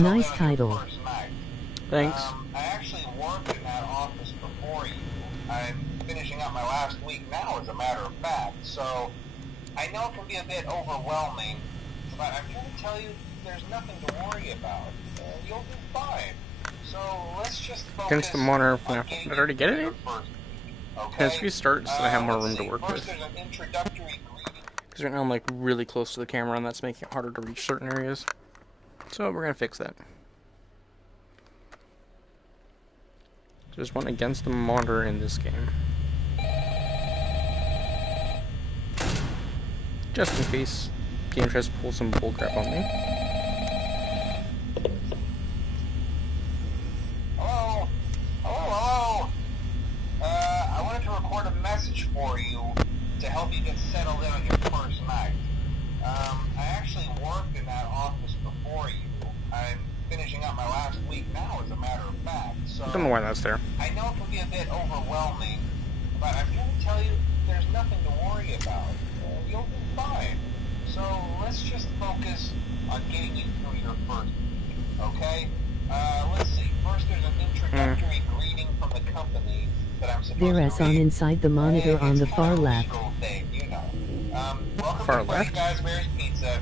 Nice title. Thanks. I actually worked in that office before you. I'm finishing up my last week now, as a matter of fact, so I know it can be a bit overwhelming, but I'm here to tell you there's nothing to worry about. You'll do fine. So let's just focus Against the monitor from on Did I already get it? Okay? Let's restart so I have more room to work First, with. there's an introductory greeting. Because right now I'm like really close to the camera and that's making it harder to reach certain areas. So we're gonna fix that. There's one against the monitor in this game. Just in case game tries to pull some bullcrap on me. Hello? Hello? I wanted to record a message for you to help you get settled in on your first night. I actually worked in that office before you. I'm finishing up my last week now, as a matter of fact, so I don't know why that's there. I know it can be a bit overwhelming, but I'm here to tell you there's nothing to worry about. You'll do fine. So let's just focus on getting you through your first week, okay? Let's see. First, there's an introductory greeting from the company that I'm supposed There is to on read. inside the monitor on the It's far kind of a left. legal thing, you know. Welcome Far to Freddy left? Fazbear's Pizza,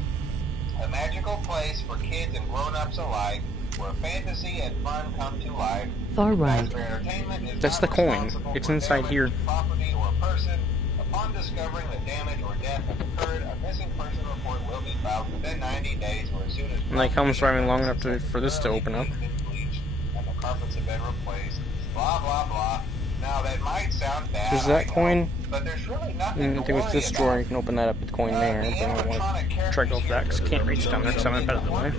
a magical place for kids and grown-ups alike, where fantasy and fun come to life. Far right. Fazbear Entertainment is That's not the coin. responsible It's for inside damage here. to property or person. Upon discovering that damage or death has occurred, a missing person report will be filed within 90 days or as soon as And like how much driving long enough for this to open up. and the carpets have been replaced. Blah blah blah. Now that might sound bad. There's that I know, coin. but there's really nothing And to I think with worry this drawer about. you can open that up with the coin there. But I don't want to try to go for that because I can't reach down there because I'm in bed of the way.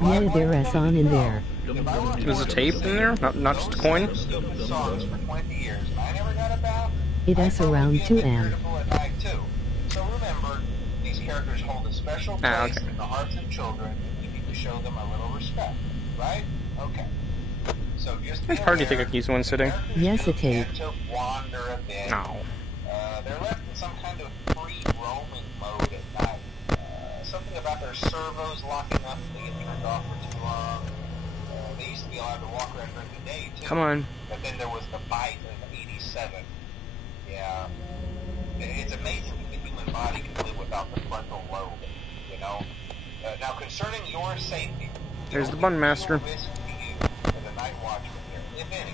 Yeah, there is on in there. There's a tape in there, not just a coin. It is around 2 am. So remember, these characters hold a special place in the hearts of children, and you need to show them a little respect, right? Okay. So just It's hard to think of keys one sitting. Yes, a tape. to wander a bit. No. They're left in some kind of free roaming mode at night. Something about their servos locking up and they get turned off for too long. They used to be allowed to walk around during the day too. Come on. But then there was the bite of '87. Yeah. It's amazing that the human body can live without the frontal lobe, you know? Now, concerning your safety, There's the Bun Master. risk to you as a night watchman here, if any,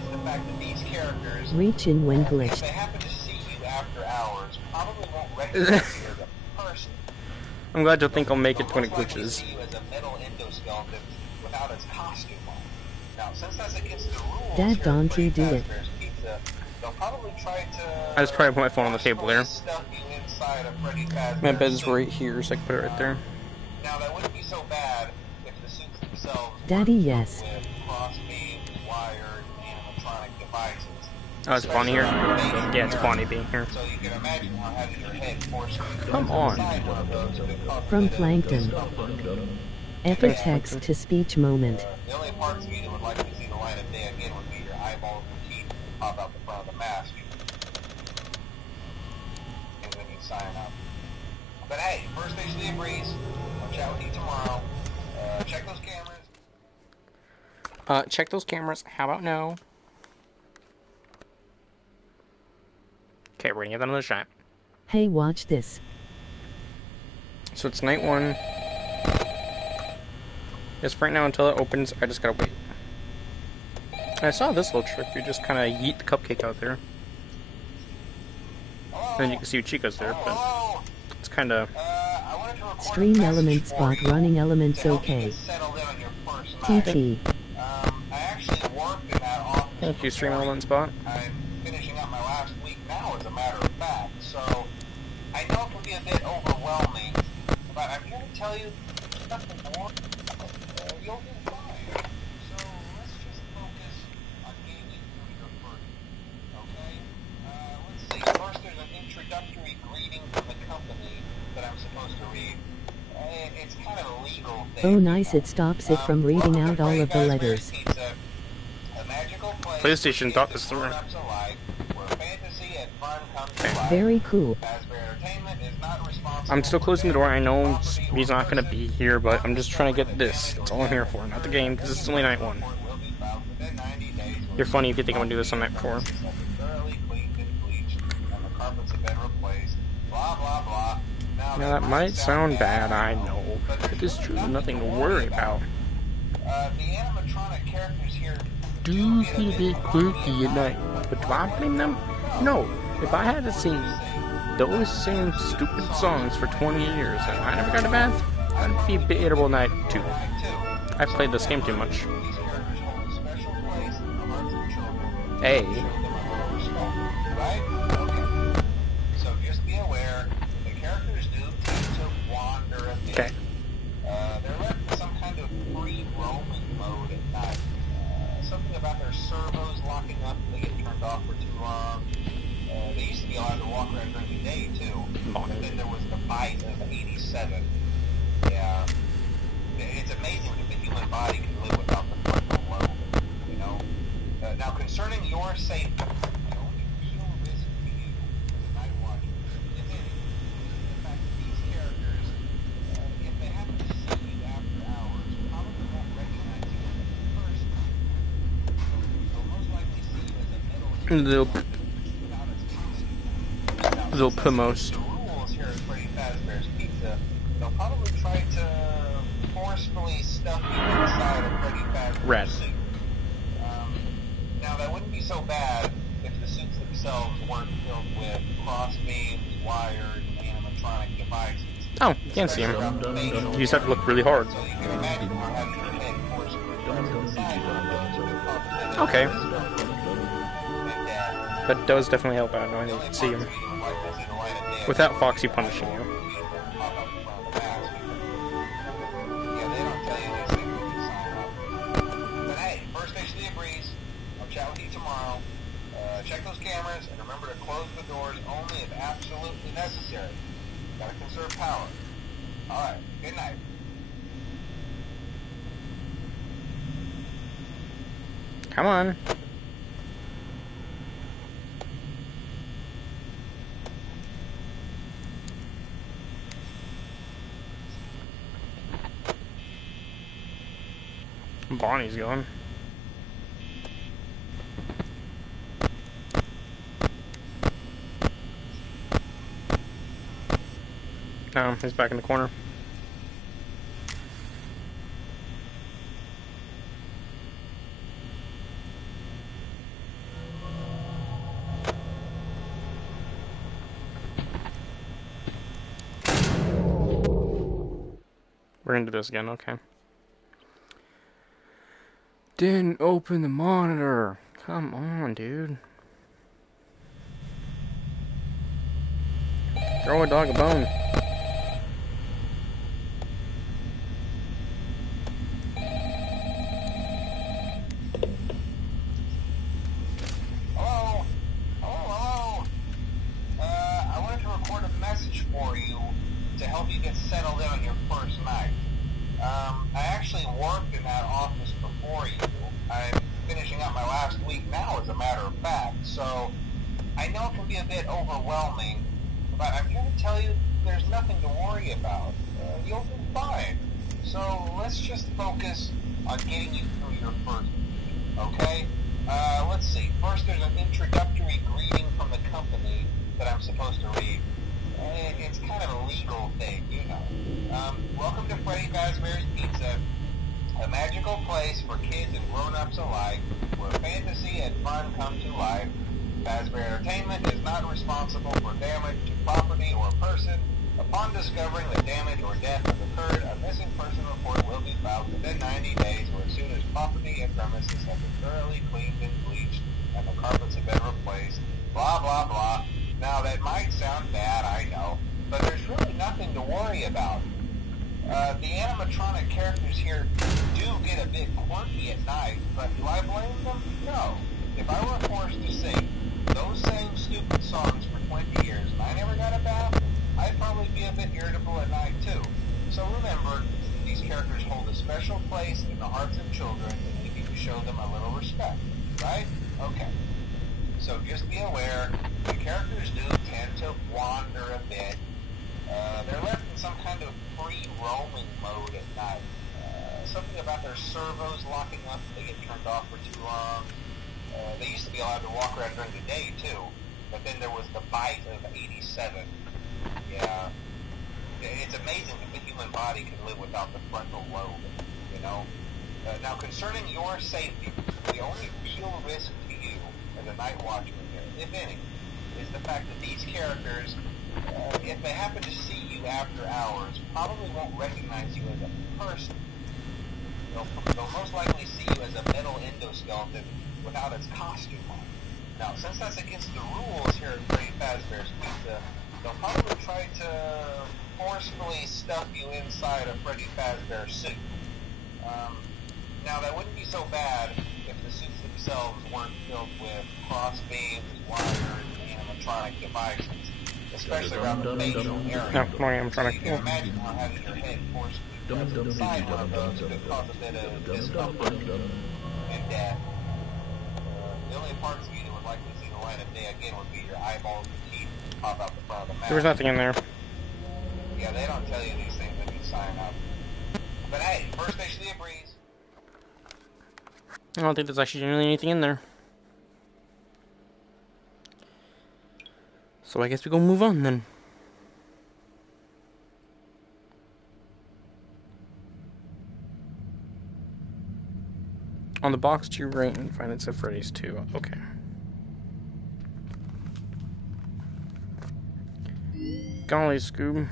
is the fact that these characters, Reach in when if glitched. they happen to see you after hours, probably won't recognize you as a person. I'm glad you'll think I'll make it when it They'll most likely glitches. see you as a metal endoskeleton without its costume on. Now, since that's against the rules Dad, here don't at Freddy you do it. Fazbear's Pizza, they'll probably try to I just probably put my phone on the table there. stuff you inside of Freddy Fazbear's My bed's suit. right here, so I can put it right there. Now, that wouldn't be so bad if the suits themselves Daddy, were yes. with cross-beam, wired, animatronic devices. Oh, it's Bonnie here? Yeah, it's Bonnie being here. So you can imagine how having your head forced Come on. inside one of those could cause a From bit of Plankton. discomfort. Epic text-to-speech moment. The only parts of you that would like to see the light of day again would be your eyeballs and teeth that pop out the front of the mask. And then you sign up. But hey, first basically a breeze. I'll chat with you tomorrow. Check those cameras. Check those cameras. How about no? Okay, we're gonna give that another shot. Hey, watch this. So it's night one. Yes, right now until it opens, I just gotta wait. I saw this little trick. You just kind of yeet the cupcake out there. And then you can see Chico's there, but Hello. it's kind of... I wanted to record a Stream message element for spot you running elements to help you okay. get settled in on your first night. TT. I actually worked in that office. Thank you, Stream before. Element Spot. I'm finishing up my last week now, as a matter of fact, so I know it can be a bit overwhelming, but I'm here to tell you there's nothing more. You'll do fine. So let's just focus on getting you through your first week, okay? Let's see. First, there's an introductory greeting from the company that I'm supposed to read. It's kind of a legal thing. Oh nice, it stops it from reading out all of the letters. PlayStation thought this through. Where fantasy fantasy and fun come to life. Very cool. Fazbear Entertainment is not responsible. I'm still closing the door. I know he's not going to be. be here, but I'm just trying to get this. That's all I'm here for. Not the game, because this is only night 1. You're funny if you think I'm going to do this on night 4. Now that might sound bad, I know. But this is truly nothing to worry about. The animatronic characters here Do get a bit quirky at night, but do I blame them? No. If I had to sing those same stupid songs for 20 years and I never got a bath, I'd be a bit irritable at night too. I've played this game too much. Hey. Right? Okay. So just be aware, the characters do tend to wander a bit. Okay. They're left in some kind of free roaming mode at night. Something about their servos locking up and they get turned off for too long. They used to be allowed to walk around during the day too. But then there was the bite of 87. Yeah. It's amazing that the human body can live without the frontal lobe, you know? Now concerning your safety, the only real risk to you as a night watcher, if any, is the fact that these characters, if they happen to see you after hours, probably won't recognize you as a person. They'll most likely see you as a middle-aged person without its costume. They'll promote. The rules here at Freddy Fazbear's Pizza, they'll probably try to forcefully stuff you inside a Freddy Fazbear suit. Now, that wouldn't be so bad if the suits themselves weren't filled with cross-beams, wired, animatronic devices. Oh, you can't see him. You just have to look really hard. So you can imagine how having your head forcefully thrust inside one of those would Okay. And, That does definitely help out knowing you can see him. Without Foxy punishing you. Check those cameras and remember to close the doors only if absolutely necessary. Gotta conserve power. Alright, good night. Come on. Bonnie's going. No, he's back in the corner. We're gonna do this again, okay. Didn't open the monitor. Come on, dude. Throw a dog a bone. For you to help you get settled in on your first night. I actually worked in that office before you. I'm finishing up my last week now, as a matter of fact, so I know it can be a bit overwhelming, but I'm here to tell you there's nothing to worry about. You'll be fine. So let's just focus on getting you through your first week, okay? Let's see. First, there's an introductory greeting from the company that I'm supposed to read. It's kind of a legal thing, you know. Welcome to Freddy Fazbear's Pizza, a magical place for kids and grown-ups alike, where fantasy and fun come to life. Fazbear Entertainment is not responsible for damage to property or person. Upon discovering that damage or death has occurred, a missing person report will be filed within 90 days or as soon as property and premises have been thoroughly cleaned and bleached and the carpets have been replaced. Blah, blah, blah. Now, that might sound bad, I know, but there's really nothing to worry about. The animatronic characters here do get a bit quirky at night, but do I blame them? No. If I were forced to sing those same stupid songs for 20 years and I never got a bath, I'd probably be a bit irritable at night too. So remember, these characters hold a special place in the hearts of children and we need to show them a little respect, right? Okay. So just be aware, the characters do tend to wander a bit. They're left in some kind of free roaming mode at night. Something about their servos locking up if they get turned off for too long. They used to be allowed to walk around during the day too, but then there was the bite of 87. Yeah. It's amazing that the human body can live without the frontal lobe, you know? Now, concerning your safety, the only real risk to you as a night watchman here, if any, is the fact that these characters, if they happen to see you after hours, probably won't recognize you as a person. They'll most likely see you as a metal endoskeleton without its costume on. Now, since that's against the rules here at Freddy Fazbear's Pizza, they'll probably try to forcefully stuff you inside a Freddy Fazbear suit. Now, that wouldn't be so bad if the suits themselves weren't filled with crossbeams, wires, and animatronic devices, especially around the facial area. No, I'm So trying you to. can imagine how having your head forcefully pressed inside one of those could cause a bit of discomfort and death. The only parts of you that would likely see the light of day again would be your eyeballs and teeth that pop out the front of the mask. There was nothing in there. Yeah, they don't tell you these things when you sign up. But hey, first station of the breeze. I don't think there's actually really anything in there. So I guess we go move on then. On the box to your right and find it's at Freddy's 2. Okay. Golly, Scoob.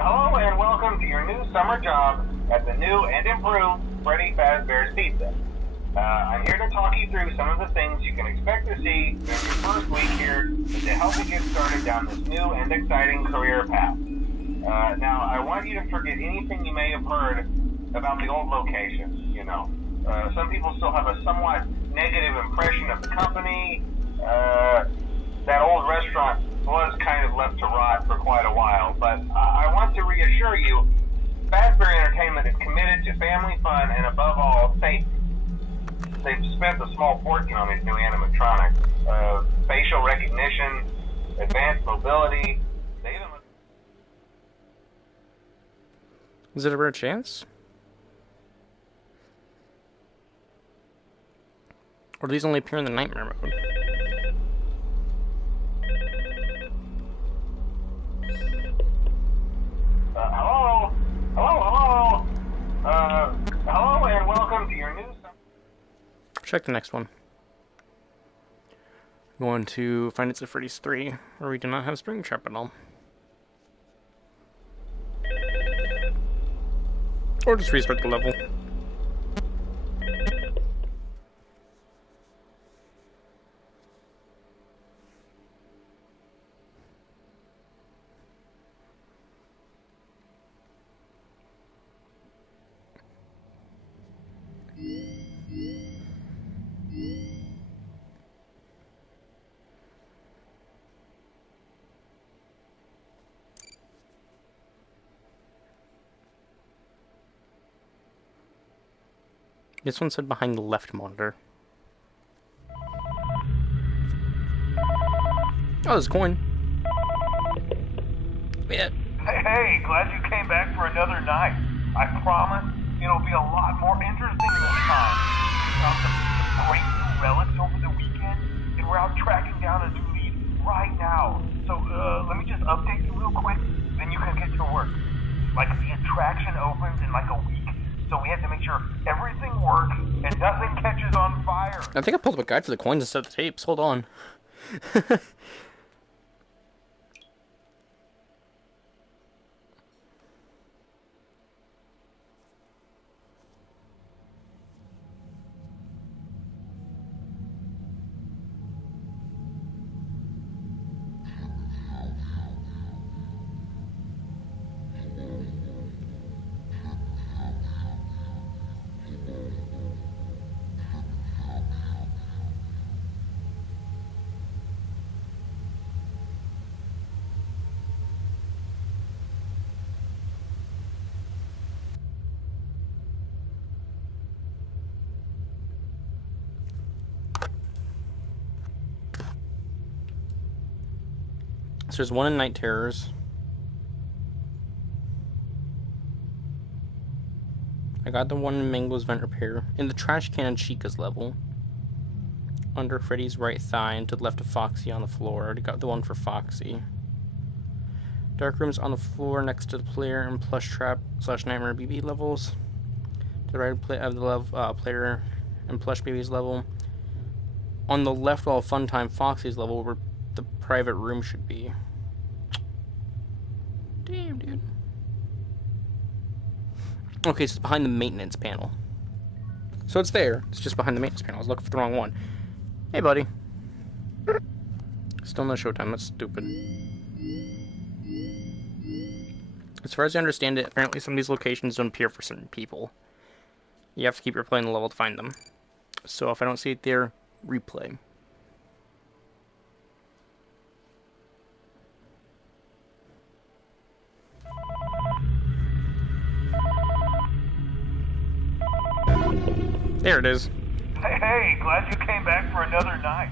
Hello and welcome to your new summer job at the new and improved Freddy Fazbear's Pizza. I'm here to talk you through some of the things you can expect to see during your first week here and to help you get started down this new and exciting career path. Now, I want you to forget anything you may have heard about the old location, you know. Some people still have a somewhat negative impression of the company. That old restaurant was kind of left to rot for quite a while, but I want to reassure you, Fazbear Entertainment is committed to family fun and above all, safety. They've spent a small fortune on these new animatronics. Facial recognition, advanced mobility, they even... Is it a rare chance? Or do these only appear in the nightmare mode? Hello and welcome to your new... Check the next one. Going to find it's at Freddy's 3, where we do not have Springtrap at all. Or just restart the level. This one said behind the left monitor. Oh, there's a coin. Yeah. Hey, glad you came back for another night. I promise it'll be a lot more interesting this time. We found some great new relics over the weekend, and we're out tracking down a new lead right now. So, let me just update you real quick, then you can get to work. Like, the attraction opens in like a week, so we have to make sure everything works and nothing catches on fire. I think I pulled up a guide for the coins instead of the tapes. Hold on. So there's one in Night Terrors. I got the one in Mango's Vent Repair. In the trash can in Chica's level. Under Freddy's right thigh and to the left of Foxy on the floor. I already got the one for Foxy. Dark rooms on the floor next to the player and plush trap / nightmare BB levels. To the right of the player and plush BB's level. On the left wall, Funtime Foxy's level where the private room should be. Damn, dude. Okay, so it's behind the maintenance panel. So it's there. It's just behind the maintenance panel. I was looking for the wrong one. Hey, buddy. Still no showtime. That's stupid. As far as I understand it, apparently some of these locations don't appear for certain people. You have to keep replaying the level to find them. So if I don't see it there, replay. There it is. Hey, glad you came back for another night.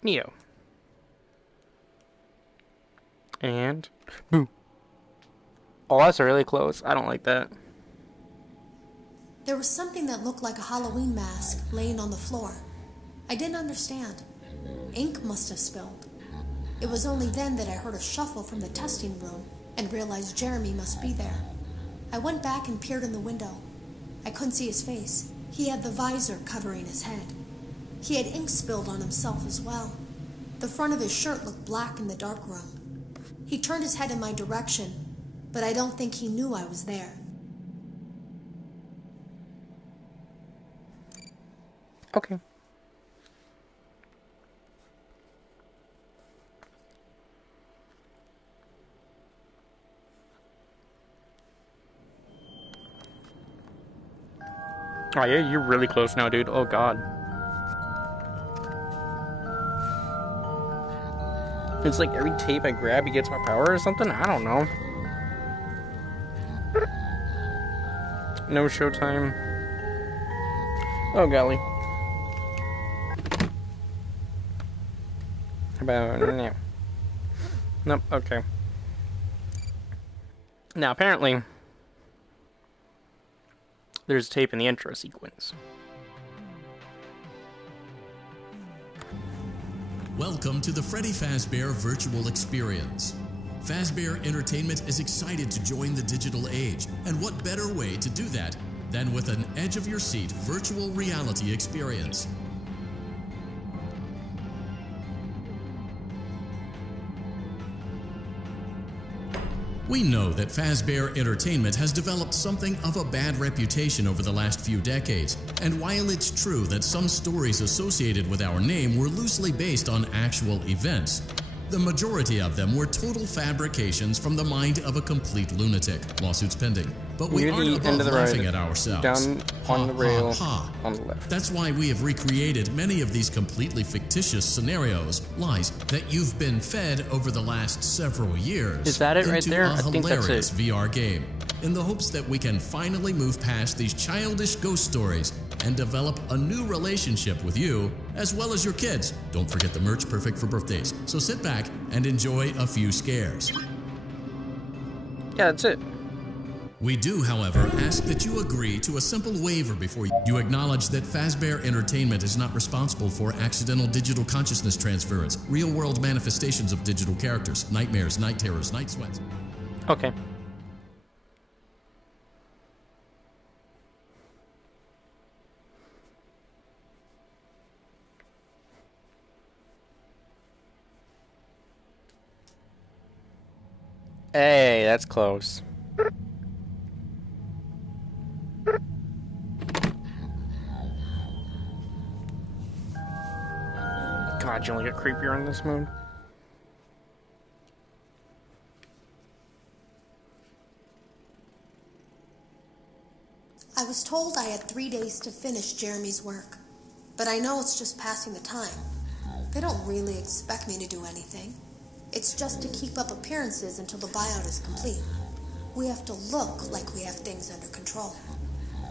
Neo. And boom. Oh, that's really close. I don't like that. There was something that looked like a Halloween mask laying on the floor. I didn't understand. Ink must have spilled. It was only then that I heard a shuffle from the testing room and realized Jeremy must be there. I went back and peered in the window. I couldn't see his face. He had the visor covering his head. He had ink spilled on himself as well. The front of his shirt looked black in the dark room. He turned his head in my direction, but I don't think he knew I was there. Okay. Oh yeah, you're really close now, dude. Oh god. It's like every tape I grab, he gets more power or something? I don't know. No showtime. Oh golly. How about no? Nope, okay. Now apparently there's tape in the intro sequence. Welcome to the Freddy Fazbear Virtual Experience. Fazbear Entertainment is excited to join the digital age, and what better way to do that than with an edge-of-your-seat virtual reality experience. We know that Fazbear Entertainment has developed something of a bad reputation over the last few decades, and while it's true that some stories associated with our name were loosely based on actual events, the majority of them were total fabrications from the mind of a complete lunatic. Lawsuits pending. But we aren't above laughing at ourselves. Down on the rail, ha. on the left. That's why we have recreated many of these completely fictitious scenarios, lies, that you've been fed over the last several years. Is that it right there? I think that's it. Hilarious VR game, in the hopes that we can finally move past these childish ghost stories and develop a new relationship with you, as well as your kids. Don't forget the merch, perfect for birthdays. So sit back and enjoy a few scares. Yeah, that's it. We do, however, ask that you agree to a simple waiver before you acknowledge that Fazbear Entertainment is not responsible for accidental digital consciousness transference, real-world manifestations of digital characters, nightmares, night terrors, night sweats. Okay. Hey, that's close. God, you only get creepier in this mode. I was told I had 3 days to finish Jeremy's work, but I know it's just passing the time. They don't really expect me to do anything. It's just to keep up appearances until the buyout is complete. We have to look like we have things under control.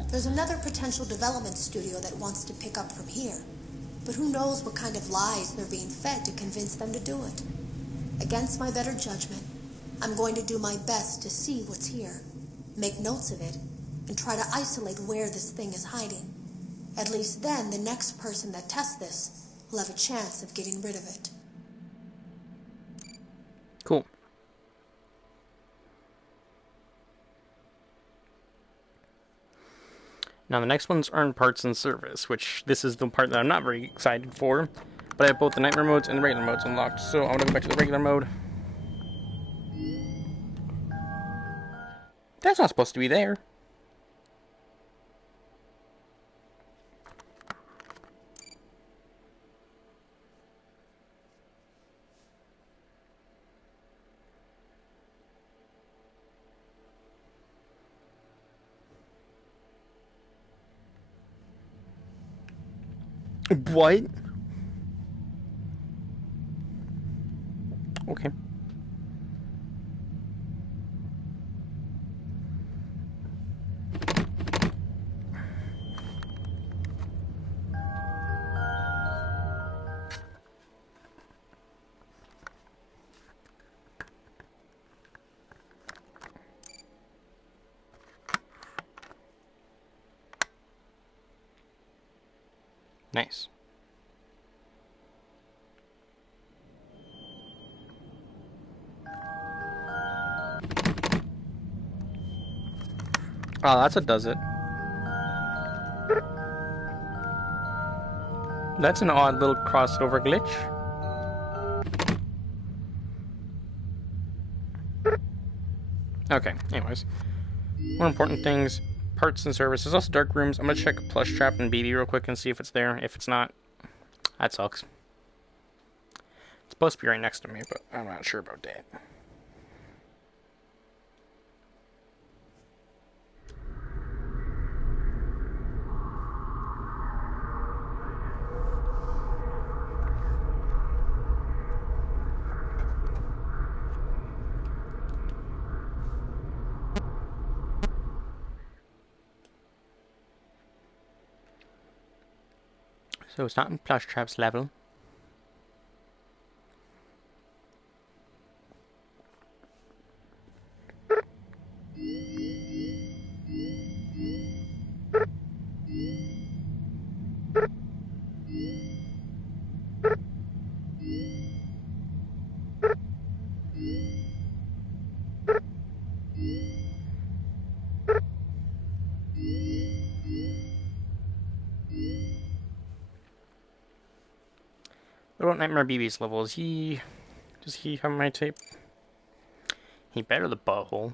There's another potential development studio that wants to pick up from here, but who knows what kind of lies they're being fed to convince them to do it. Against my better judgment, I'm going to do my best to see what's here, make notes of it, and try to isolate where this thing is hiding. At least then, the next person that tests this will have a chance of getting rid of it. Cool. Now the next one's earn parts and service, which this is the part that I'm not very excited for. But I have both the nightmare modes and the regular modes unlocked, so I'm going to go back to the regular mode. That's not supposed to be there. What? Okay. Nice. Oh, that's what does it. That's an odd little crossover glitch. Okay, anyways. More important things. Parts and services. Also dark rooms. I'm gonna check Plush Trap and BB real quick and see if it's there. If it's not, that sucks. It's supposed to be right next to me, but I'm not sure about that. So it's not in Plush Trap's level. What about Nightmare BB's level? Does he have my tape? He better the butthole.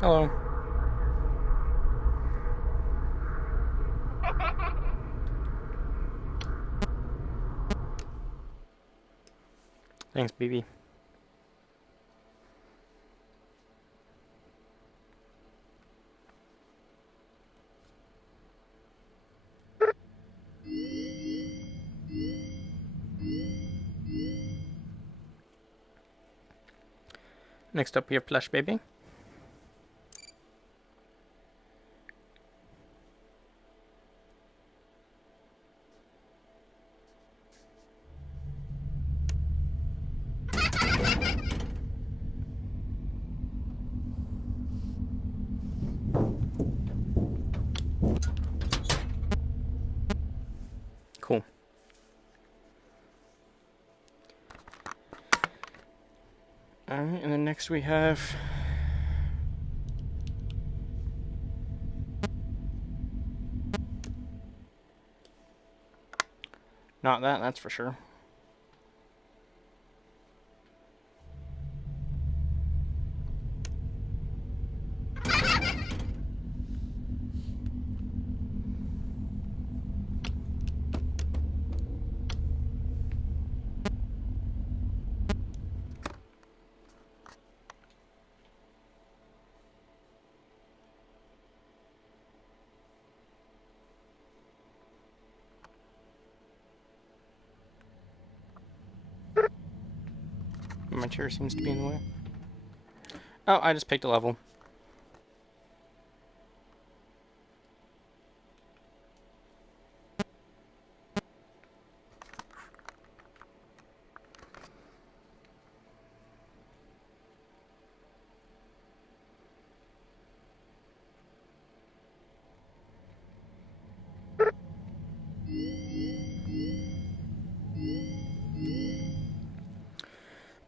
Hello. Thanks, BB. Next up we have Plush Baby. Cool. Alright, and then next we have not that, that's for sure. My chair seems to be in the way. Oh, I just picked a level.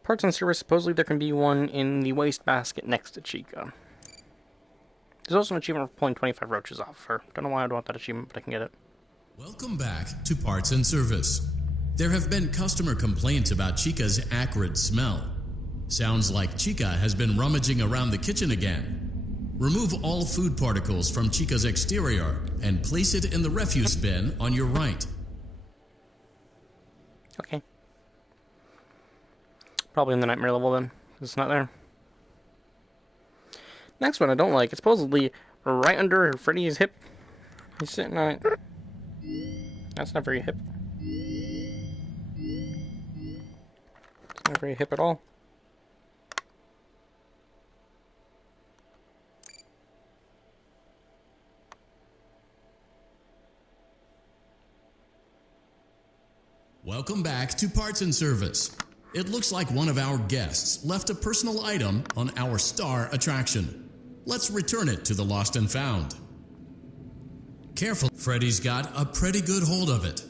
Parts and service, supposedly there can be one in the wastebasket next to Chica. There's also an achievement for pulling 25 roaches off her. Don't know why I don't want that achievement, but I can get it. Welcome back to Parts and Service. There have been customer complaints about Chica's acrid smell. Sounds like Chica has been rummaging around the kitchen again. Remove all food particles from Chica's exterior and place it in the refuse bin on your right. Okay. Probably in the nightmare level then. It's not there. Next one I don't like. It's supposedly right under Freddy's hip. He's sitting on it. That's not very hip. It's not very hip at all. Welcome back to Parts and Service. It looks like one of our guests left a personal item on our star attraction. Let's return it to the Lost and Found. Careful, Freddy's got a pretty good hold of it.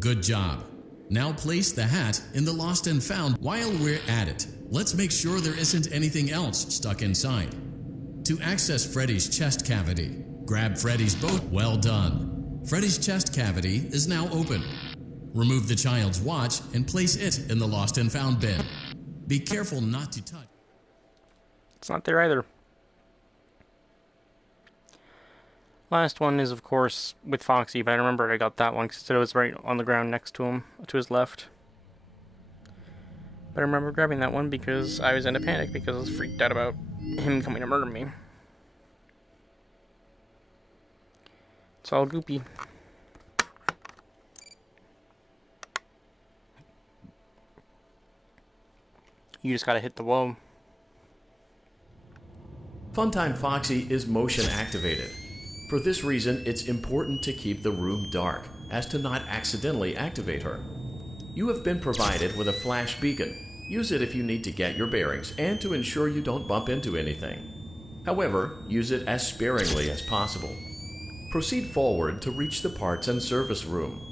Good job. Now place the hat in the Lost and Found. While we're at it, let's make sure there isn't anything else stuck inside. To access Freddy's chest cavity, grab Freddy's boat. Well done. Freddy's chest cavity is now open. Remove the child's watch and place it in the Lost and Found bin. Be careful not to touch. It's not there either. Last one is, of course, with Foxy, but I remember I got that one because it was right on the ground next to him, to his left. But I remember grabbing that one because I was in a panic because I was freaked out about him coming to murder me. It's all goopy. You just gotta hit the wall. Funtime Foxy is motion activated. For this reason, it's important to keep the room dark, as to not accidentally activate her. You have been provided with a flash beacon. Use it if you need to get your bearings and to ensure you don't bump into anything. However, use it as sparingly as possible. Proceed forward to reach the parts and service room.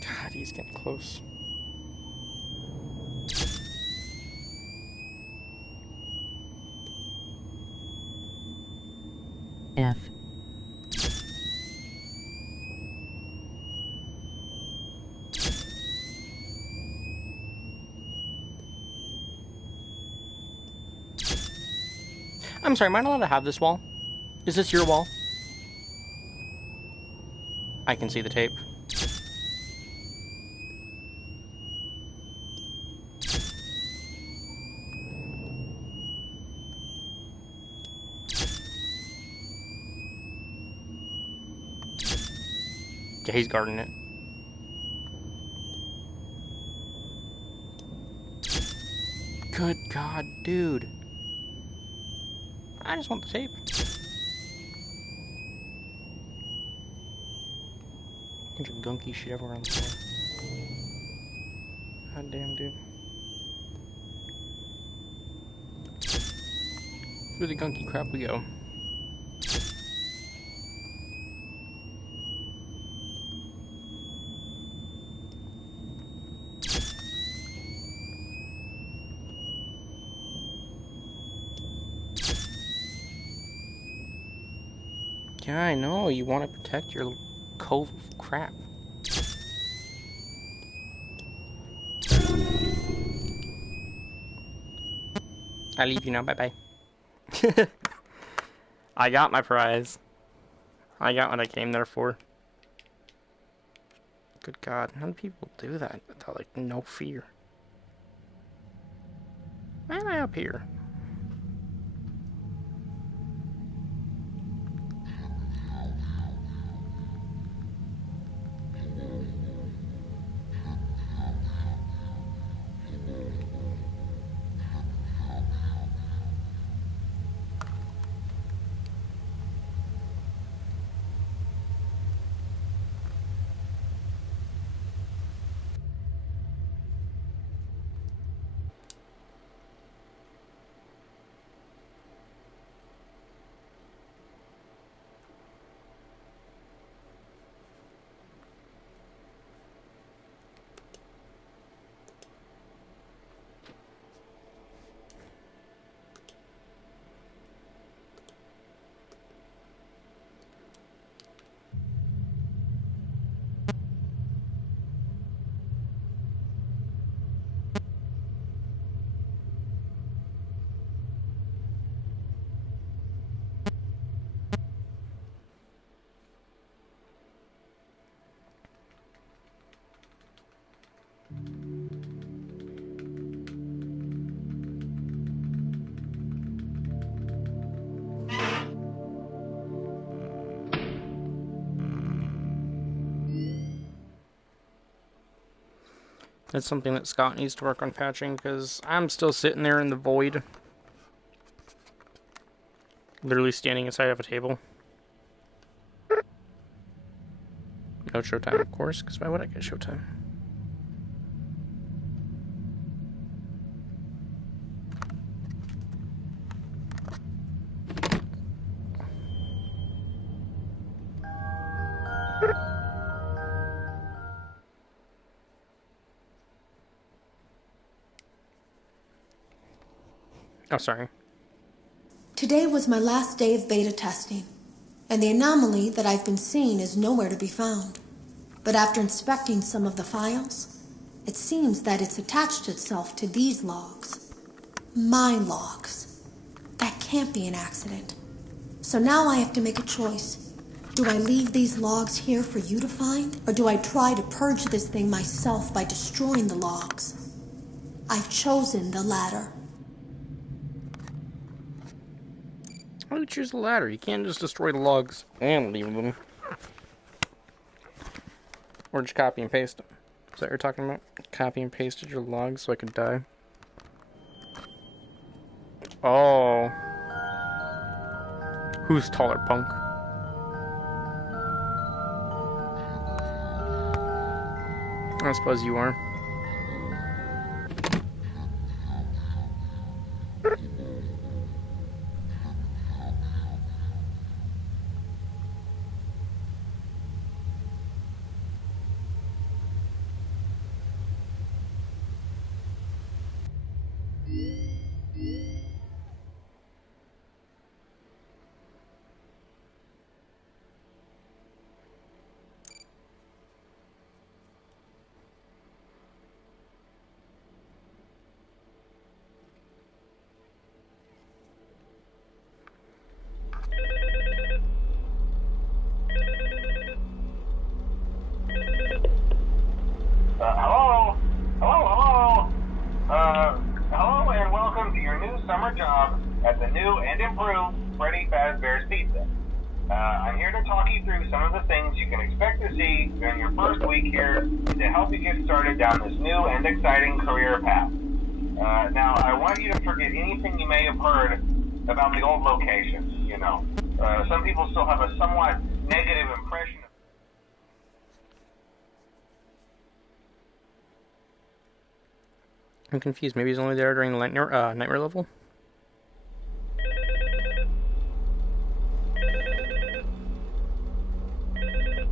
God, he's getting close. F. I'm sorry, am I not allowed to have this wall? Is this your wall? I can see the tape. Yeah, he's guarding it. Good God, dude. I just want the tape. Bunch of gunky shit everywhere on the floor. God damn, dude. Through the gunky crap we go. Yeah, I know. You want to protect your cove of crap. I leave you now. Bye-bye. I got my prize. I got what I came there for. Good God. How do people do that without, like, no fear? Why am I up here? That's something that Scott needs to work on patching, because I'm still sitting there in the void. Literally standing inside of a table. No showtime, of course, because why would I get showtime? Oh, sorry. Today was my last day of beta testing, and the anomaly that I've been seeing is nowhere to be found. But after inspecting some of the files, it seems that it's attached itself to these logs. My logs. That can't be an accident. So now I have to make a choice. Do I leave these logs here for you to find, or do I try to purge this thing myself by destroying the logs? I've chosen the latter. Why would you choose the latter? You can't just destroy the logs and leave them. Or just copy and paste them. Is that what you're talking about? Copy and pasted your logs so I could die? Oh. Who's taller, punk? I suppose you are. Hello and welcome to your new summer job at the new and improved Freddy Fazbear's Pizza. I'm here to talk you through some of the things you can expect to see during your first week here to help you get started down this new and exciting career path. Now, I want you to forget anything you may have heard about the old location, you know. Some people still have a somewhat negative impression of I'm confused. Maybe he's only there during the nightmare level?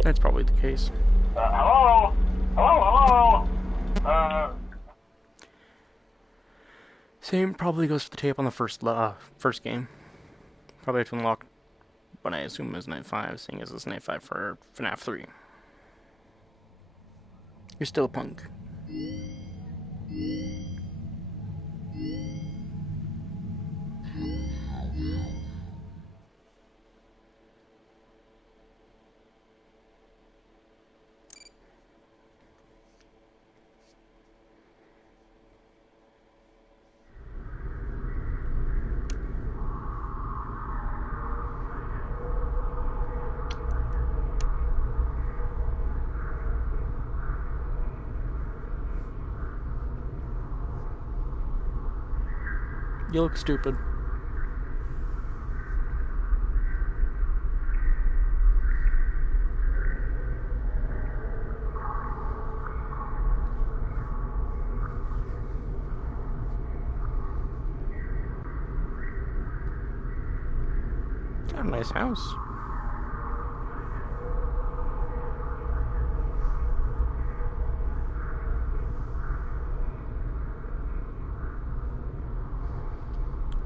That's probably the case. Hello? Same probably goes for the tape on the first game. Probably have to unlock what I assume is Night 5, seeing as it's Night 5 for FNaF 3. You're still a punk. You look stupid. Got a nice house.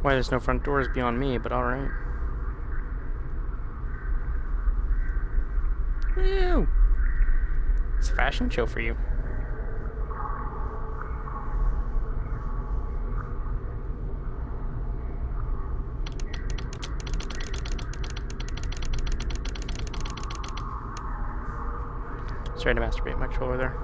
Why there's no front doors beyond me, but alright. Woo! It's a fashion show for you. Sorry to masturbate my controller there.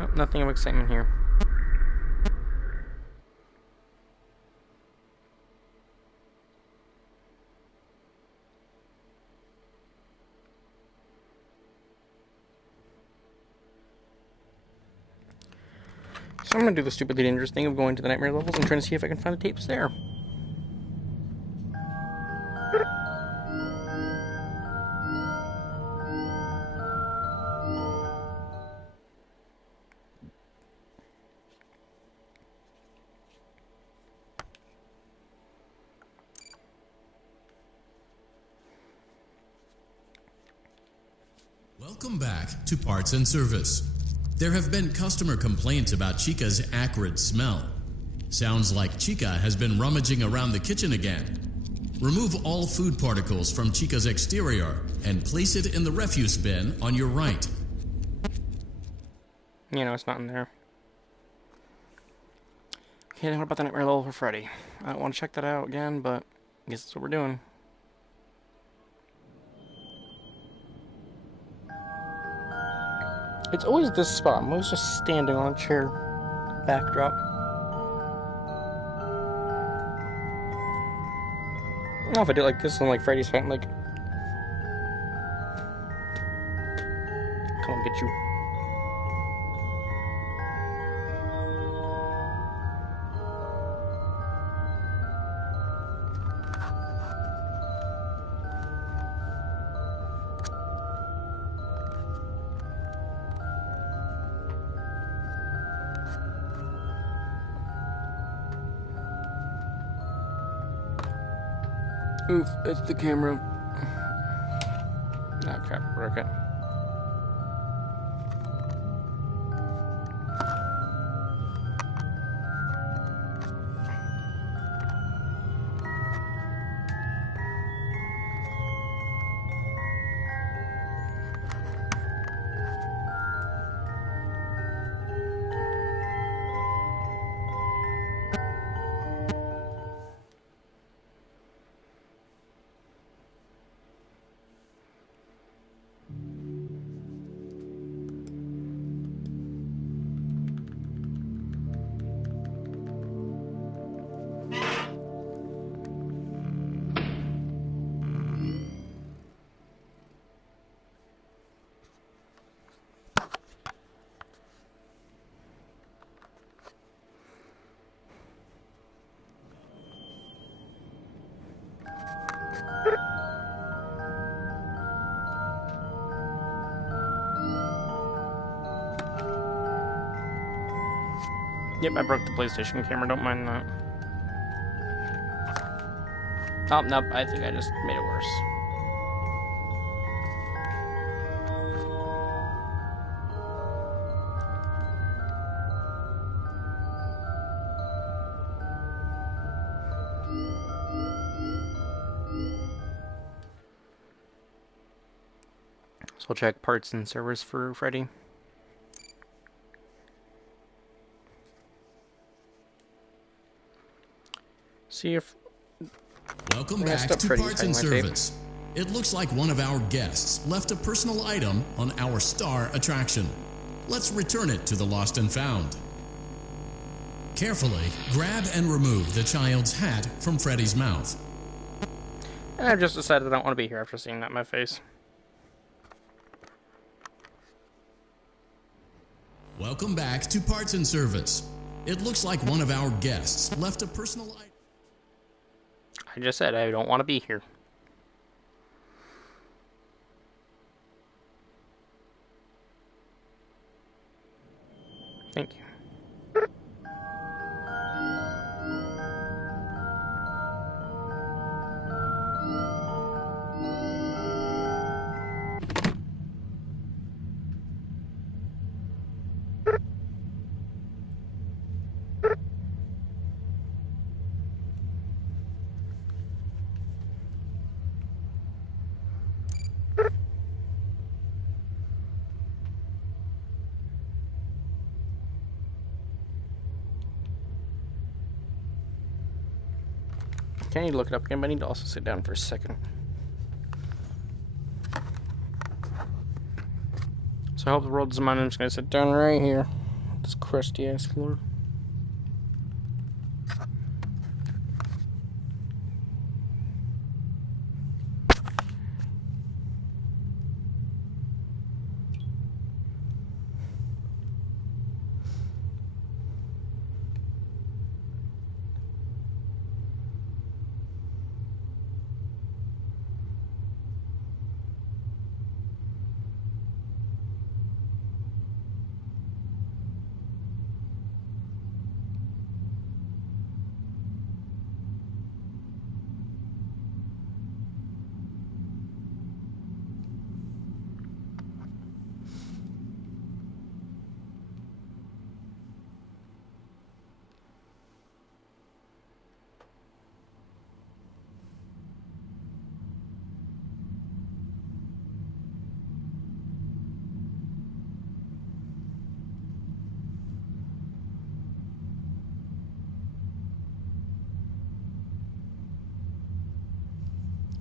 Oh, nothing of excitement here. So I'm going to do the stupidly dangerous thing of going to the nightmare levels and trying to see if I can find the tapes there. Welcome back to Parts and Service. There have been customer complaints about Chica's acrid smell. Sounds like Chica has been rummaging around the kitchen again. Remove all food particles from Chica's exterior and place it in the refuse bin on your right. You know, it's not in there. Okay, then what about the nightmare level for Freddy? I don't want to check that out again, but I guess that's what we're doing. It's always this spot. I'm always just standing on a chair backdrop. I don't know if I did like this one, like Freddy's fighting, like... Come on, get you. Oof, it's the camera. Oh crap, broke it. Yep, I broke the PlayStation camera, don't mind that. Oh, nope, I think I just made it worse. So I'll check parts and servers for Freddy. See if... Welcome back to Parts and Service. It looks like one of our guests left a personal item on our star attraction. Let's return it to the Lost and Found. Carefully grab and remove the child's hat from Freddy's mouth. And I've just decided I don't want to be here after seeing that in my face. Welcome back to Parts and Service. It looks like one of our guests left a personal item. I just said I don't want to be here. Thank you. Okay, I need to look it up again, but I need to also sit down for a second. So I hope the world doesn't mind. I'm just going to sit down right here. This crusty ass floor.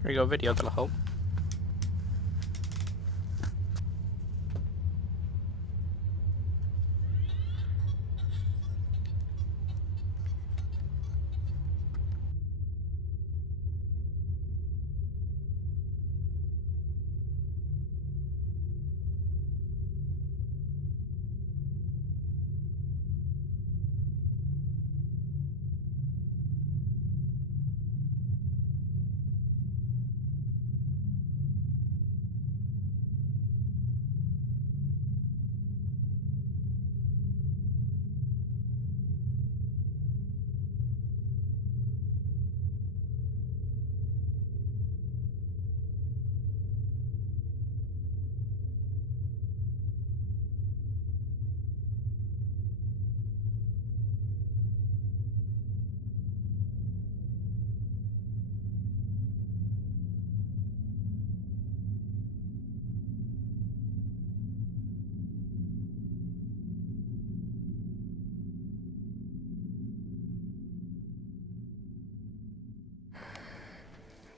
Here you go, video, that'll help.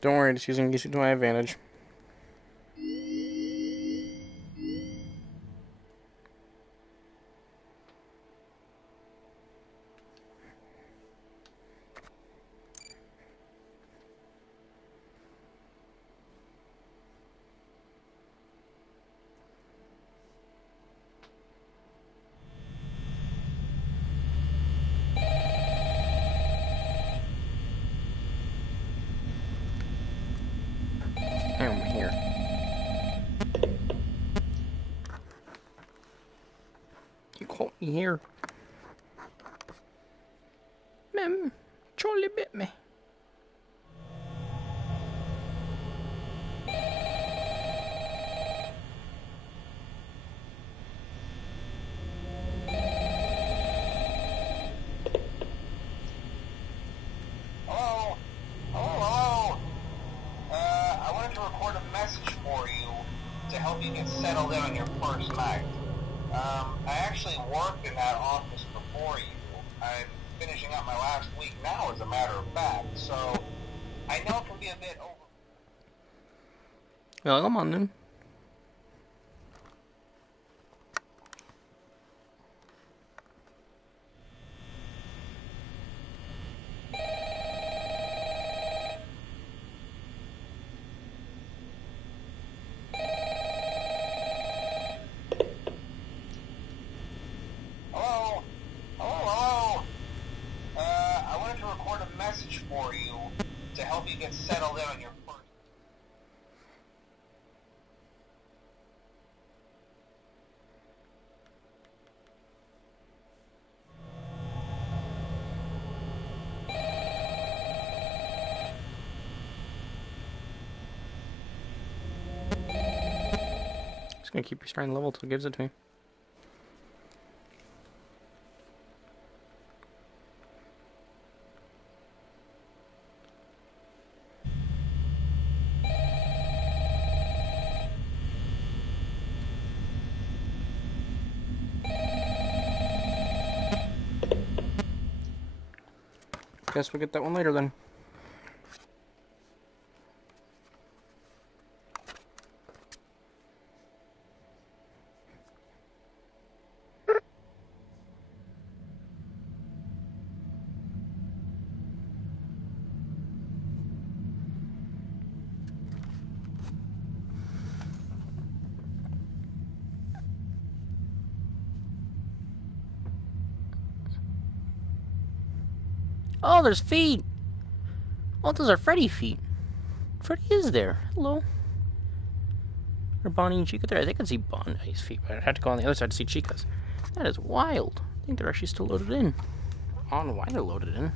Don't worry, just using YouTube to my advantage. I'm here. You caught me here. Charlie bit me. Hello? Hello? I wanted to record a message for you to help you get settled in on your first night. I actually worked in that office before you. I'm finishing up my last week now, as a matter of fact, so I know it can be a bit over... Well, come on then. message for you to help you get settled in on your first. Just gonna keep restoring the level until it gives it to me. Guess we'll get that one later then. Oh, there's feet! Oh, those are Freddy feet. Freddy is there. Hello. Are Bonnie and Chica there? I think I see Bonnie's feet, but I'd have to go on the other side to see Chica's. That is wild. I think they're actually still loaded in. I don't know why they're loaded in.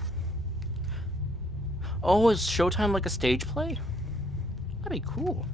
Oh, is Showtime like a stage play? That'd be cool.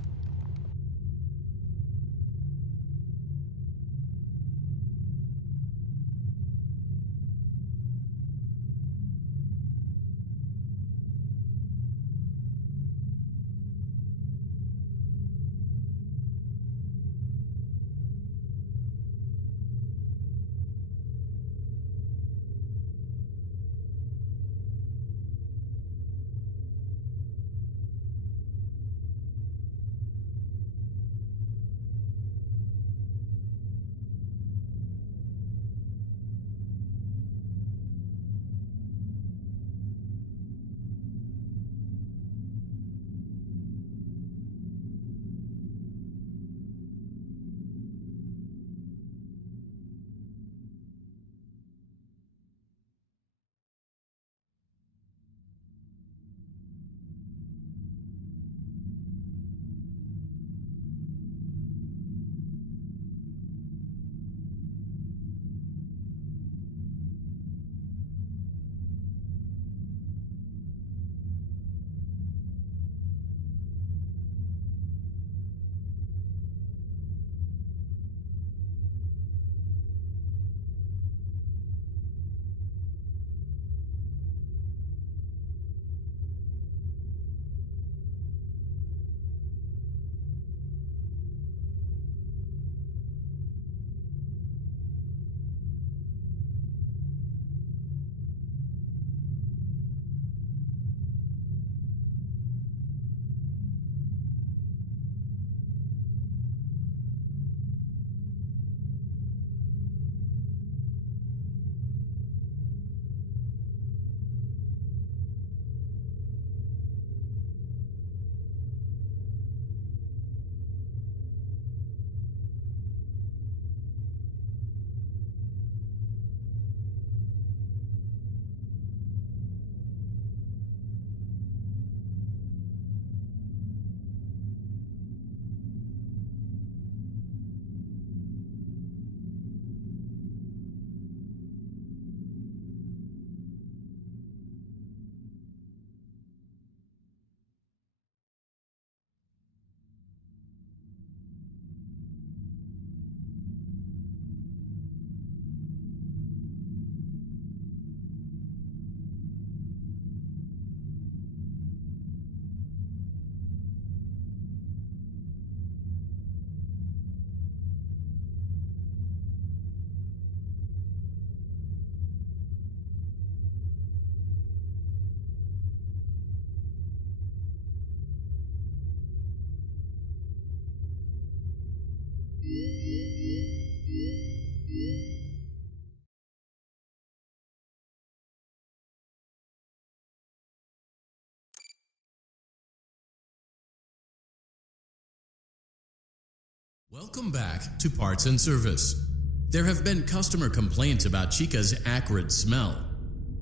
Welcome back to Parts and Service. There have been customer complaints about Chica's acrid smell.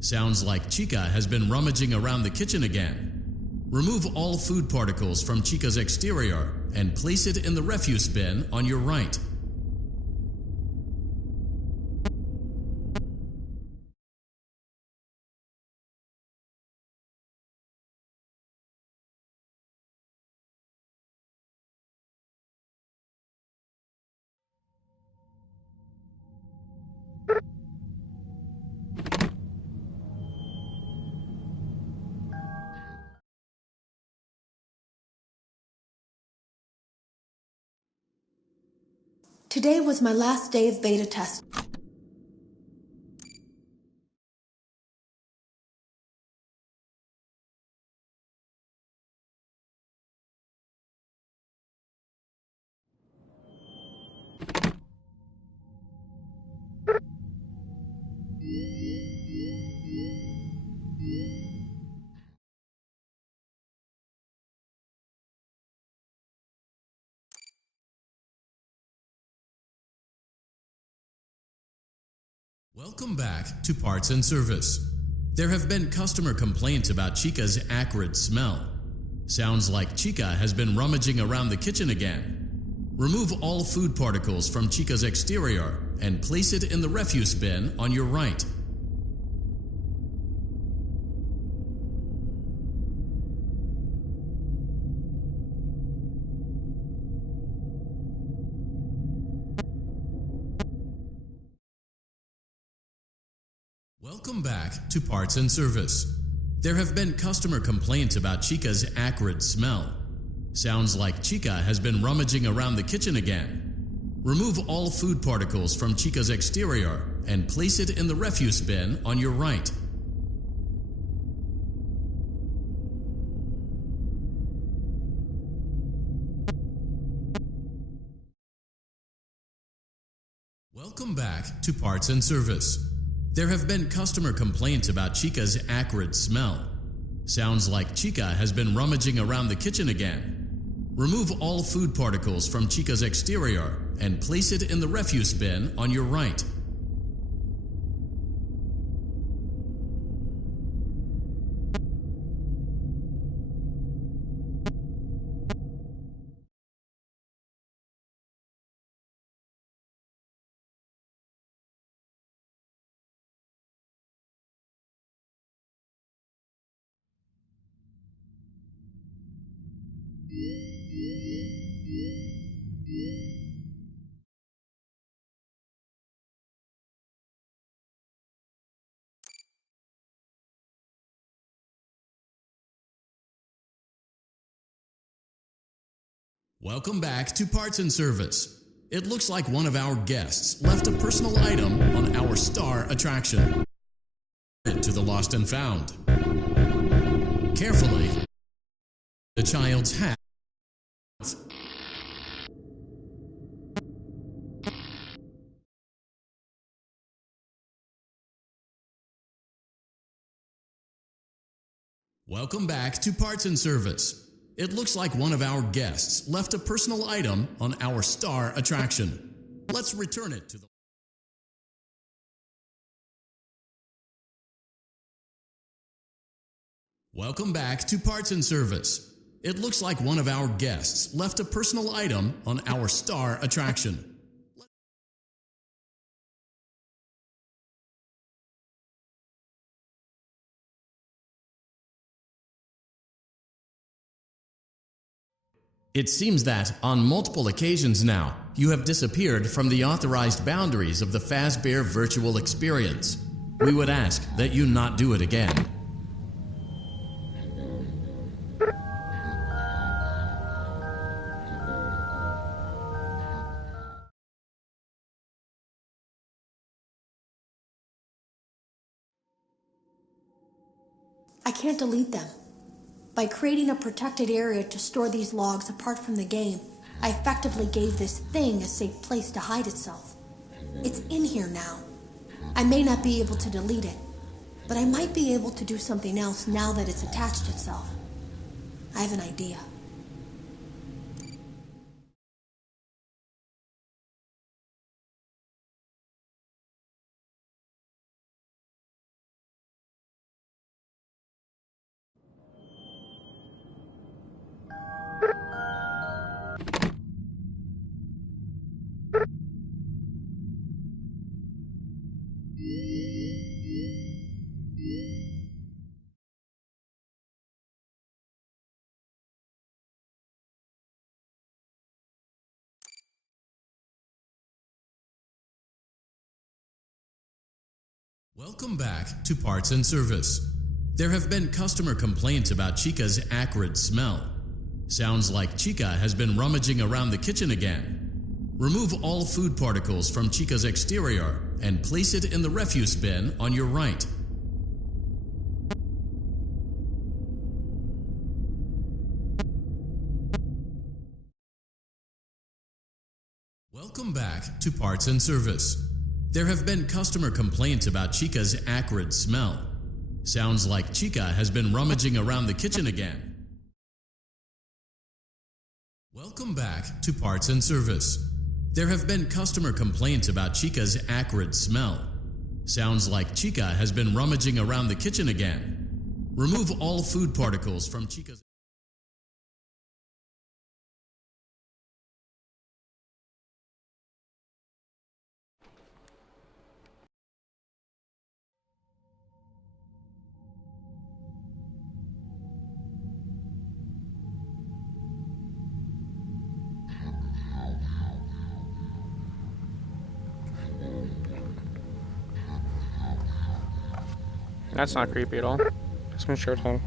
Sounds like Chica has been rummaging around the kitchen again. Remove all food particles from Chica's exterior and place it in the refuse bin on your right. Today was my last day of beta test. Welcome back to Parts and Service. There have been customer complaints about Chica's acrid smell. Sounds like Chica has been rummaging around the kitchen again. Remove all food particles from Chica's exterior and place it in the refuse bin on your right. Welcome back to Parts and Service. There have been customer complaints about Chica's acrid smell. Sounds like Chica has been rummaging around the kitchen again. Remove all food particles from Chica's exterior and place it in the refuse bin on your right. Welcome back to Parts and Service. There have been customer complaints about Chica's acrid smell. Sounds like Chica has been rummaging around the kitchen again. Remove all food particles from Chica's exterior and place it in the refuse bin on your right. Welcome back to Parts and Service. It looks like one of our guests left a personal item on our star attraction. To the lost and found. Carefully, the child's hat. Welcome back to Parts and Service. It looks like one of our guests left a personal item on our star attraction. Let's return it to the... Welcome back to Parts and Service. It looks like one of our guests left a personal item on our star attraction. It seems that, on multiple occasions now, you have disappeared from the authorized boundaries of the Fazbear virtual experience. We would ask that you not do it again. I can't delete them. By creating a protected area to store these logs apart from the game, I effectively gave this thing a safe place to hide itself. It's in here now. I may not be able to delete it, but I might be able to do something else now that it's attached itself. I have an idea. Welcome back to Parts and Service. There have been customer complaints about Chica's acrid smell. Sounds like Chica has been rummaging around the kitchen again. Remove all food particles from Chica's exterior and place it in the refuse bin on your right. Welcome back to Parts and Service. There have been customer complaints about Chica's acrid smell. Sounds like Chica has been rummaging around the kitchen again. Welcome back to Parts and Service. There have been customer complaints about Chica's acrid smell. Sounds like Chica has been rummaging around the kitchen again. Remove all food particles from Chica's... That's not creepy at all. Some shirt home.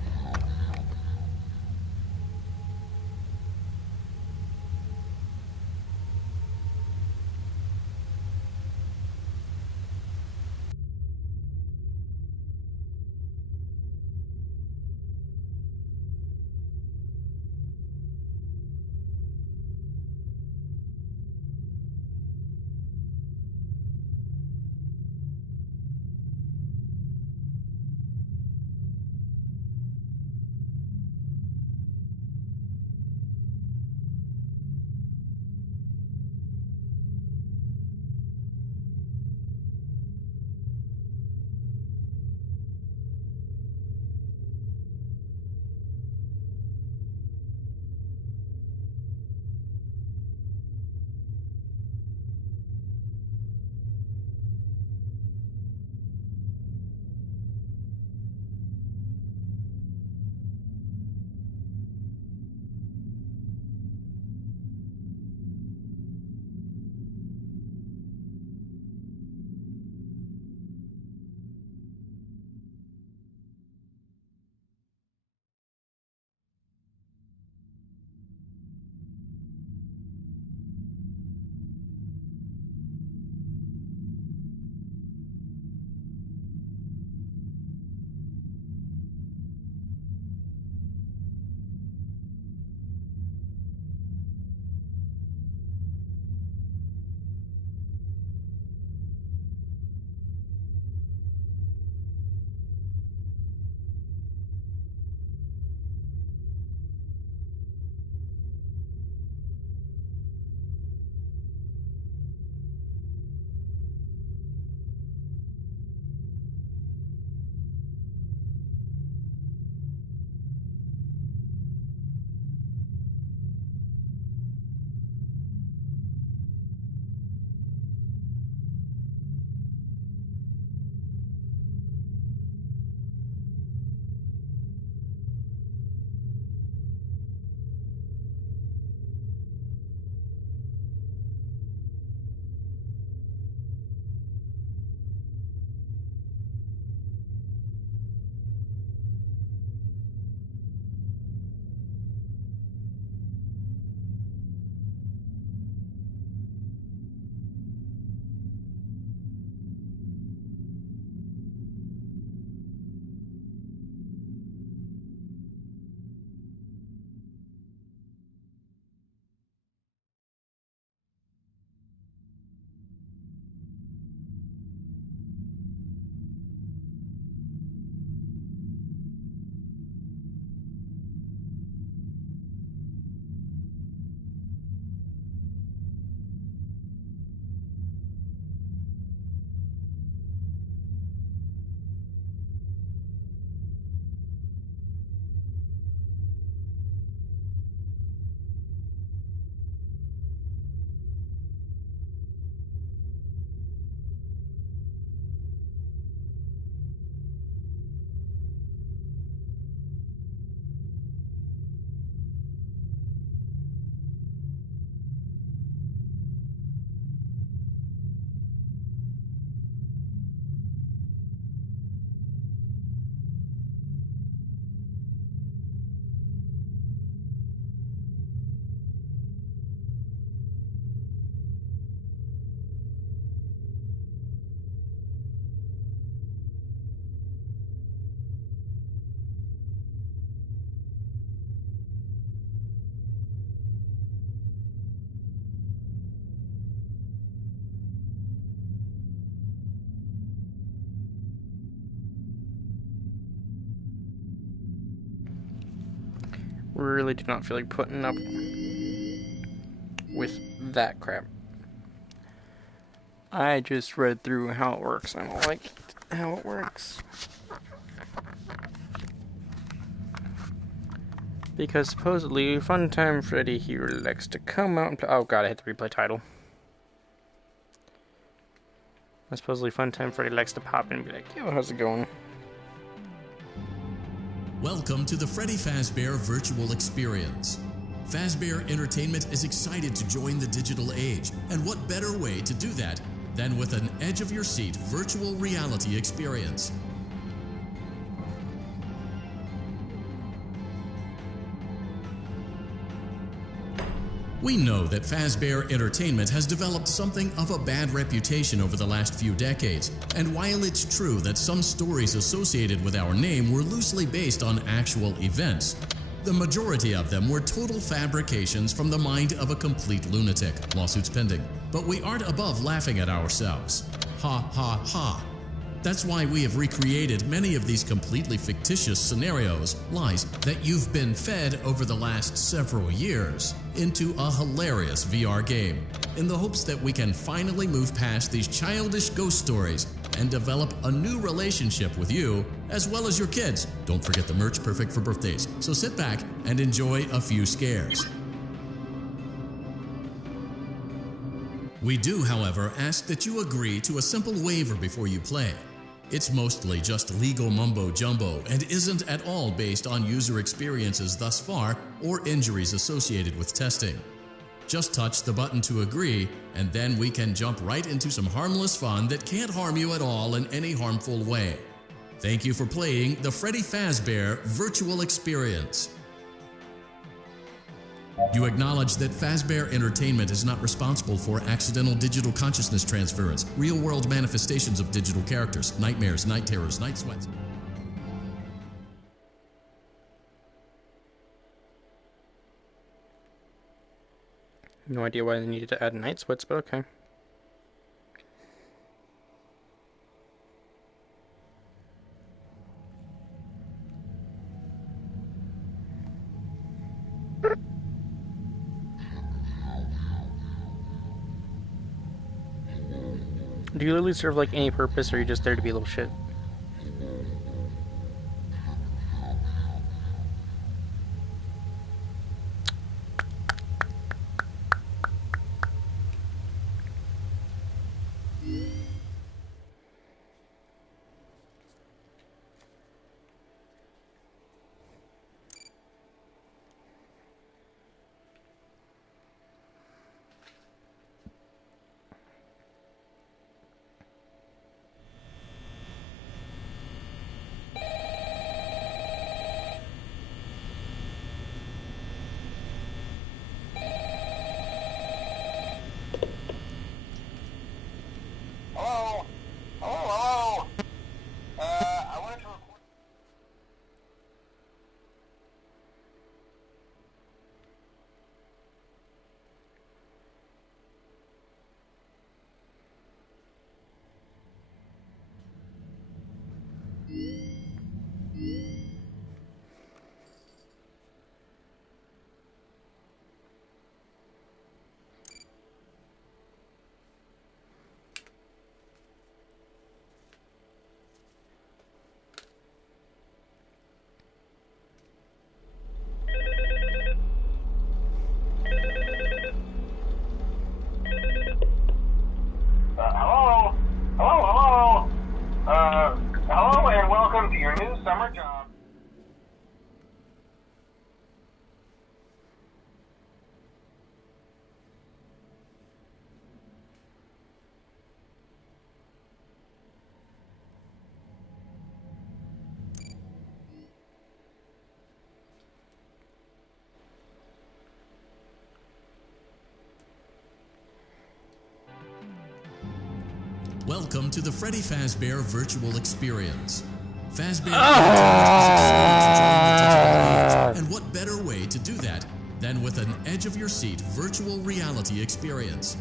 Really do not feel like putting up with that crap. I just read through how it works. I don't like how it works. Because supposedly, Funtime Freddy here likes to come out and play. Oh god, I hit the replay title. Supposedly, Funtime Freddy likes to pop in and be like, yo, how's it going? Welcome to the Freddy Fazbear Virtual Experience. Fazbear Entertainment is excited to join the digital age, and what better way to do that than with an edge-of-your-seat virtual reality experience. We know that Fazbear Entertainment has developed something of a bad reputation over the last few decades, and while it's true that some stories associated with our name were loosely based on actual events, the majority of them were total fabrications from the mind of a complete lunatic, lawsuits pending. But we aren't above laughing at ourselves. Ha ha ha. That's why we have recreated many of these completely fictitious scenarios, lies that you've been fed over the last several years, into a hilarious VR game, in the hopes that we can finally move past these childish ghost stories and develop a new relationship with you, as well as your kids. Don't forget the merch, perfect for birthdays. So sit back and enjoy a few scares. We do, however, ask that you agree to a simple waiver before you play. It's mostly just legal mumbo-jumbo and isn't at all based on user experiences thus far or injuries associated with testing. Just touch the button to agree, and then we can jump right into some harmless fun that can't harm you at all in any harmful way. Thank you for playing the Freddy Fazbear Virtual Experience. You acknowledge that Fazbear Entertainment is not responsible for accidental digital consciousness transference, real-world manifestations of digital characters, nightmares, night terrors, night sweats. No idea why they needed to add night sweats, but okay. Do you literally serve like any purpose, or are you just there to be a little shit? Hello? Hello? I wanted to record... Hello? Hello? Hello and welcome to your new summer job. Welcome to the Freddy Fazbear Virtual Experience. Fazbear Entertainment is excited to join the digital age, and what better way to do that than with an edge-of-your-seat virtual reality experience?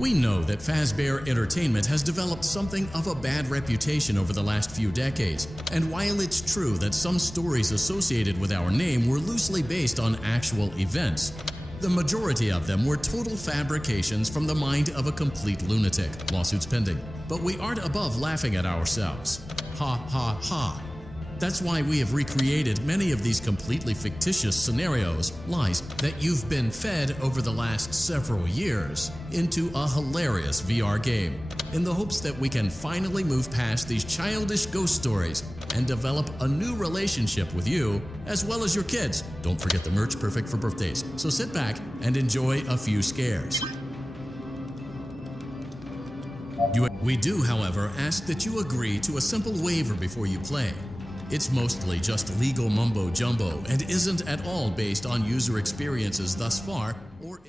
We know that Fazbear Entertainment has developed something of a bad reputation over the last few decades, and while it's true that some stories associated with our name were loosely based on actual events, the majority of them were total fabrications from the mind of a complete lunatic. Lawsuits pending. But we aren't above laughing at ourselves. Ha ha ha. That's why we have recreated many of these completely fictitious scenarios, lies, that you've been fed over the last several years into a hilarious VR game, in the hopes that we can finally move past these childish ghost stories and develop a new relationship with you, as well as your kids. Don't forget the merch, perfect for birthdays. So sit back and enjoy a few scares. We do, however, ask that you agree to a simple waiver before you play. It's mostly just legal mumbo-jumbo and isn't at all based on user experiences thus far or...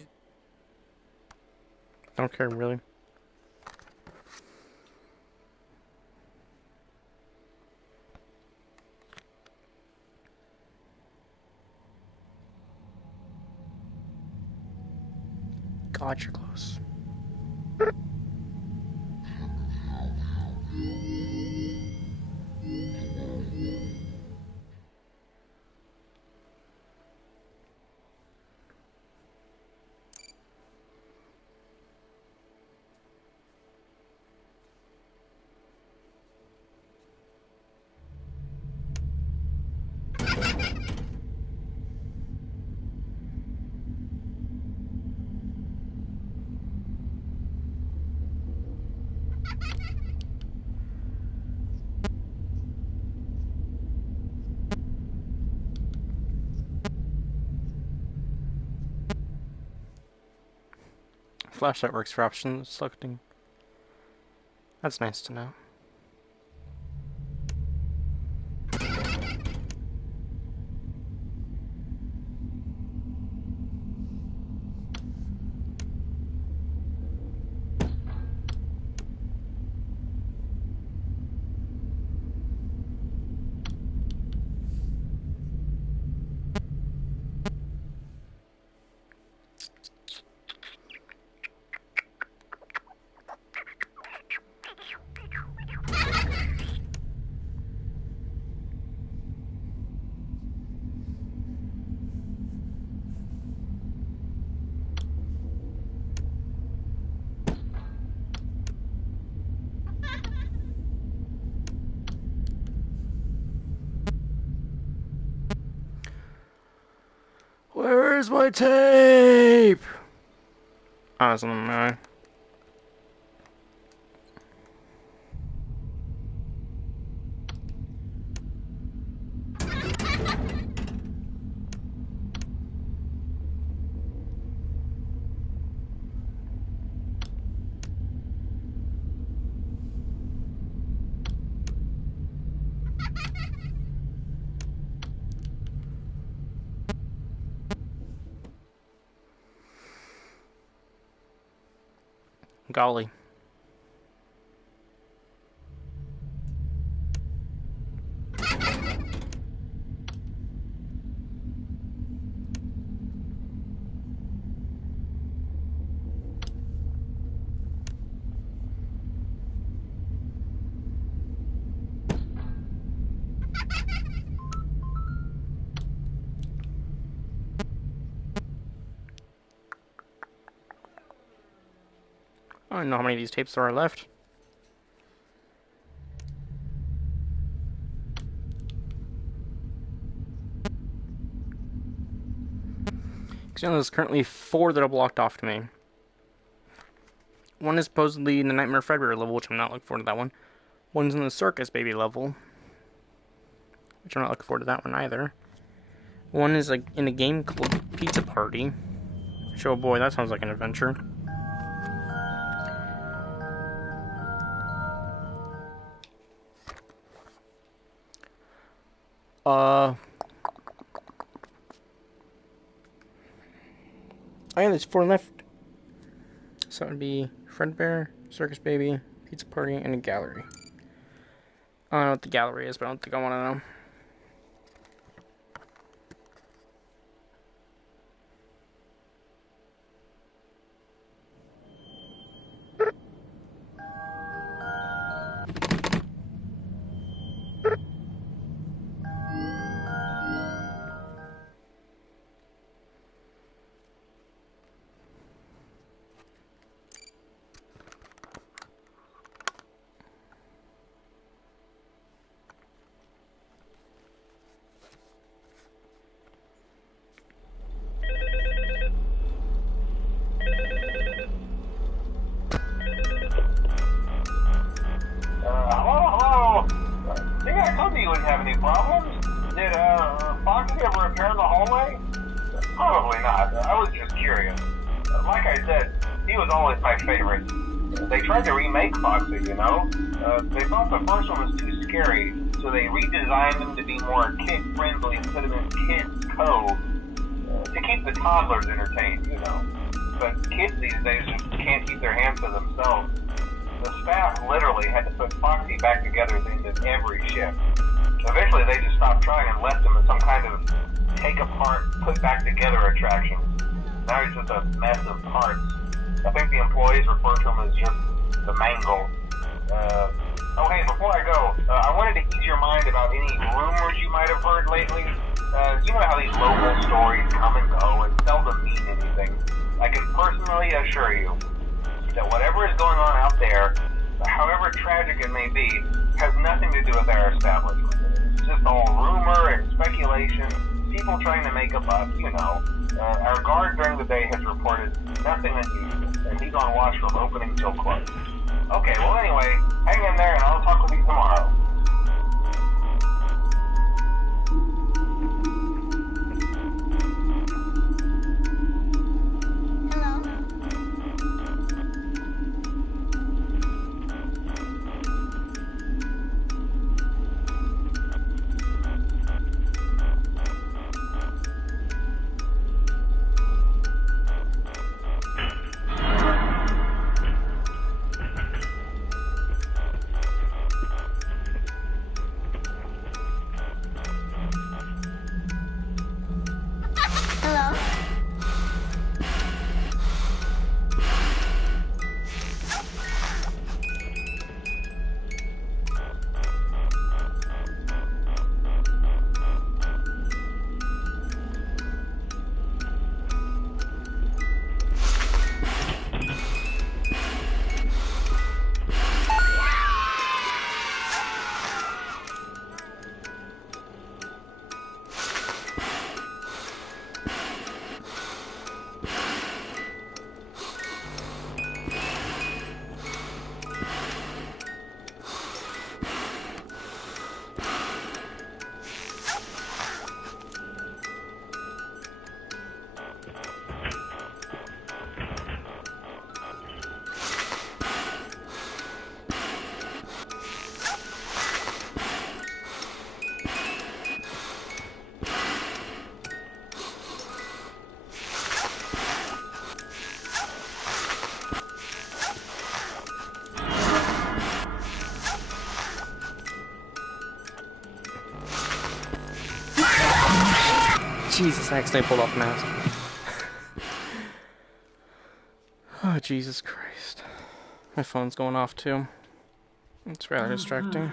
Don't care, really. God, you're close. Flashlight works for option selecting. That's nice to know. Where's my tape? Awesome, man. Golly. I don't know how many of these tapes there are left. Because there's currently 4 that are blocked off to me. One is supposedly in the Nightmare Fredbear level, which I'm not looking forward to that one. One's in the Circus Baby level, which I'm not looking forward to that one either. One is like in a game called Pizza Party. Which, oh boy, that sounds like an adventure. Oh yeah, there's 4 left. So it would be Fredbear, Circus Baby, Pizza Party, and a gallery. I don't know what the gallery is, but I don't think I want to know. you wouldn't have any problems. Did Foxy ever appear in the hallway? Probably not. I was just curious. Like I said, he was always my favorite. They tried to remake Foxy, you know? They thought the first one was too scary, so they redesigned him to be more kid-friendly instead of in Kids Cove. To keep the toddlers entertained, you know. But kids these days just can't keep their hands to themselves. The staff literally had to put Foxy back together at the end of every shift. Eventually they just stopped trying and left him in some kind of take-apart, put-back-together attraction. Now he's just a mess of parts. I think the employees refer to him as just the mangle. Oh hey, before I go, I wanted to ease your mind about any rumors you might have heard lately. You know how these local stories come and go and seldom mean anything. I can personally assure you that whatever is going on out there, however tragic it may be, has nothing to do with our establishment. It's just all rumor and speculation, people trying to make a buck, you know. Our guard during the day has reported nothing unusual, and he's on watch from opening till close. Okay, well anyway, hang in there and I'll talk with you tomorrow. Jesus, I accidentally pulled off the mask. Oh, Jesus Christ. My phone's going off too. It's rather distracting.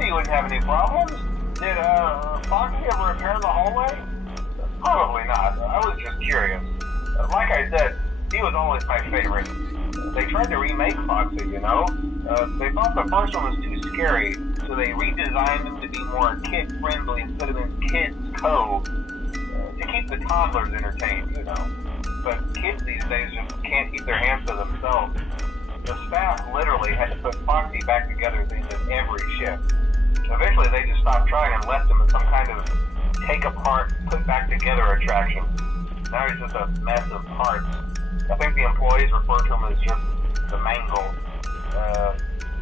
You wouldn't have any problems. Did Foxy ever appear in the hallway? Probably not. I was just curious. Like I said, he was always my favorite. They tried to remake Foxy, you know? They thought the first one was too scary, so they redesigned him to be more kid-friendly instead of in Kids Cove. To keep the toddlers entertained, you know. But kids these days just can't keep their hands to themselves. The staff literally had to put Foxy back together at the end of every shift. Eventually they just stopped trying and left him in some kind of take-apart, put-back-together attraction. Now he's just a mess of parts. I think the employees refer to him as just the mangle.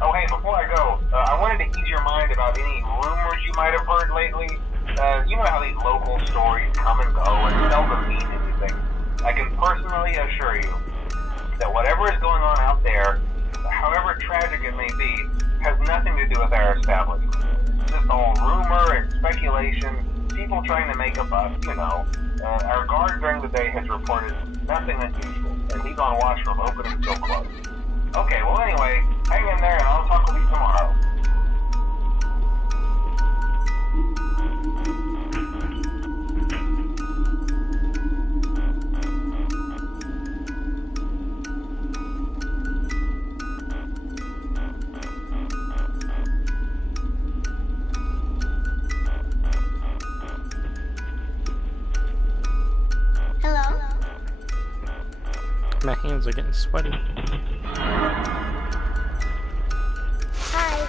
Oh hey, before I go, I wanted to ease your mind about any rumors you might have heard lately. You know how these local stories come and go and seldom mean anything. I can personally assure you that whatever is going on out there, however tragic it may be, has nothing to do with our establishment. It's just all rumor and speculation, people trying to make a buck, you know. Our guard during the day has reported nothing unusual, and he's on watch from opening till close. Okay, well anyway, hang in there and I'll talk with you tomorrow. My hands are getting sweaty. Hi.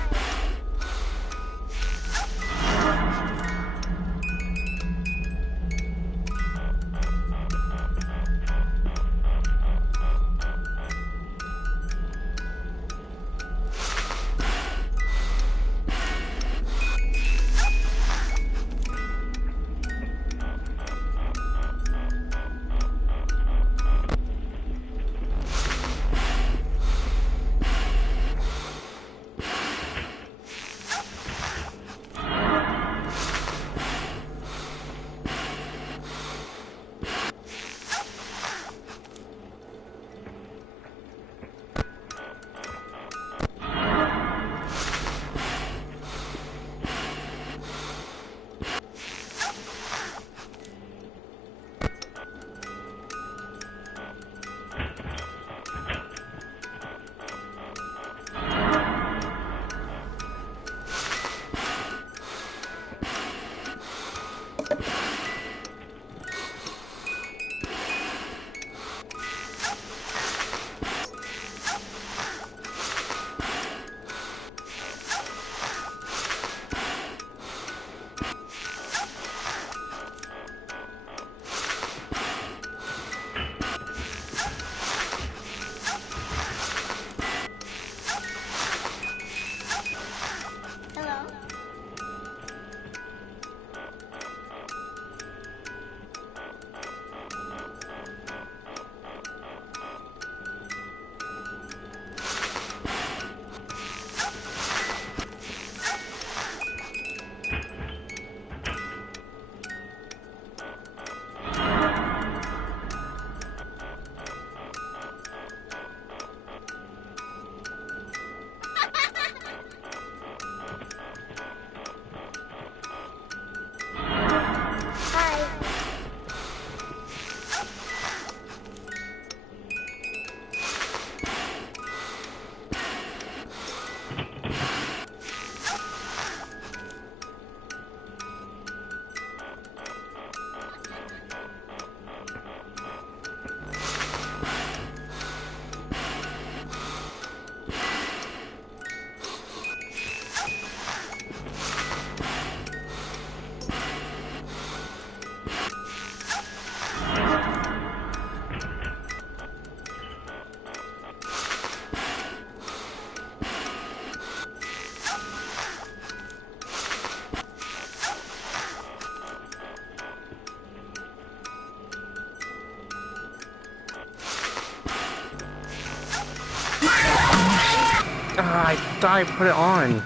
I thought I put it on.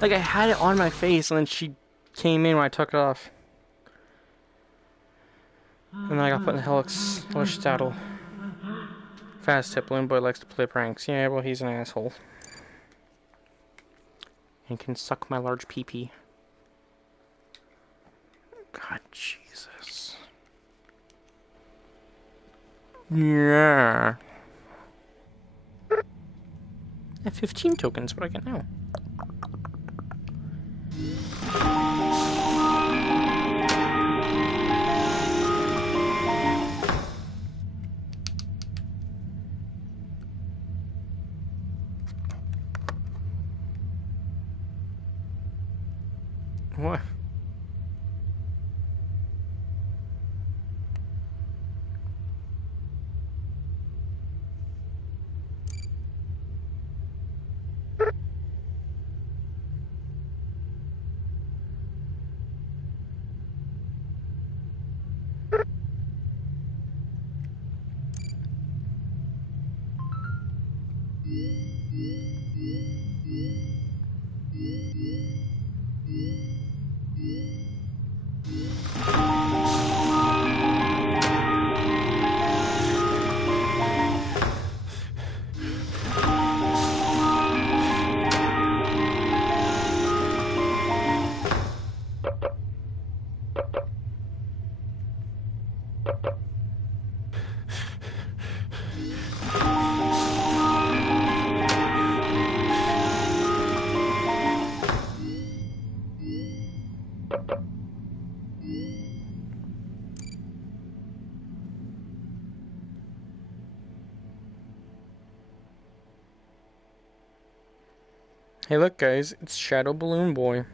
Like, I had it on my face, and then she came in when I took it off. And then I got put in the hellish saddle. Fast tip, Balloon Boy likes to play pranks. Yeah, well, he's an asshole. And can suck my large pee-pee. God, Jesus. Yeah. I have 15 tokens. What do I get now? What? Hey, look, guys, it's Shadow Balloon Boy.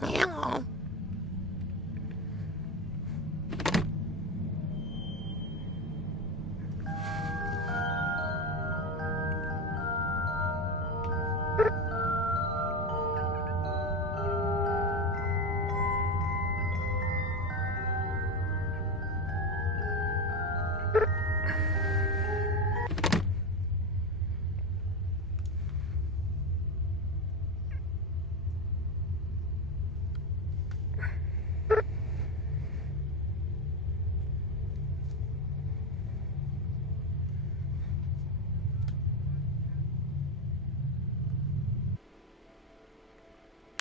Hello.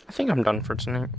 I think I'm done for tonight.